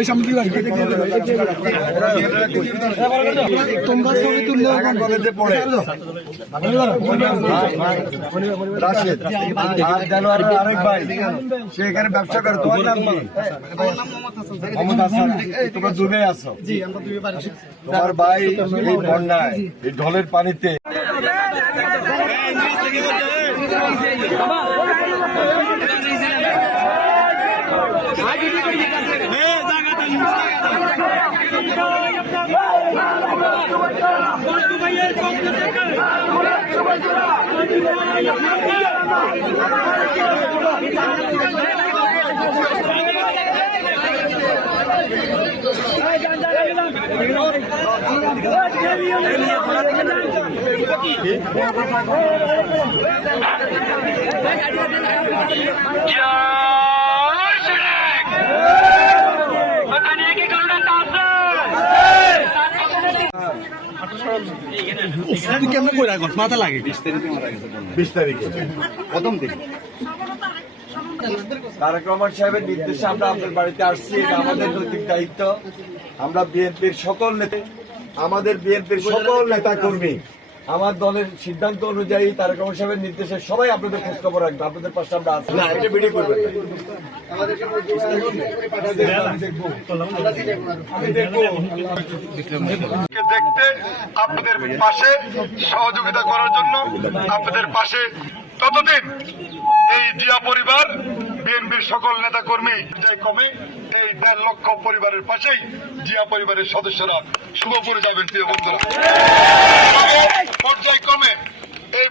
এই সামনে দিয়ে আসবে তোমরা ছবি তুললে কলেজে পড়ে রাশেদ আর জানোয়ার আরেক ভাই সে এখানে ব্যবসা করে। তোমার নাম কি? মোহাম্মদ হাসান। তোমরা ডুবে আছো? জি, আমরা ডুবে পারি। তোমার ভাই এই বন্যায় এই ঢলের পানিতে কেমন করে মাথা লাগে 20 তারিখে প্রথম দিন তারেক রহমান সাহেবের নির্দেশে আমরা আপনার বাড়িতে আসছি। এটা আমাদের নৈতিক দায়িত্ব। আমরা বিএনপির সকল নেতা, আমাদের বিএনপির সকল নেতা কর্মী আমার দলের সিদ্ধান্ত অনুযায়ী তারেক রহমান সাহেবের নির্দেশে সবাই আপনাদের খোঁজ খবর রাখবে। আপনাদের পাশে আমরা আছি না, এটা ভিডিও করবেন দেখতে আপনাদের পাশে সহযোগিতা করার জন্য আপনাদের পাশে ততদিন এই জিয়া পরিবার বিএনপির সকল নেতা কর্মী কমে এই 1.5 লক্ষ পরিবারের পাশেই জিয়া পরিবারের সদস্যরা শুভ করে যাবেন প্রিয় বন্ধুরা। পর্যায়ক্রমে এই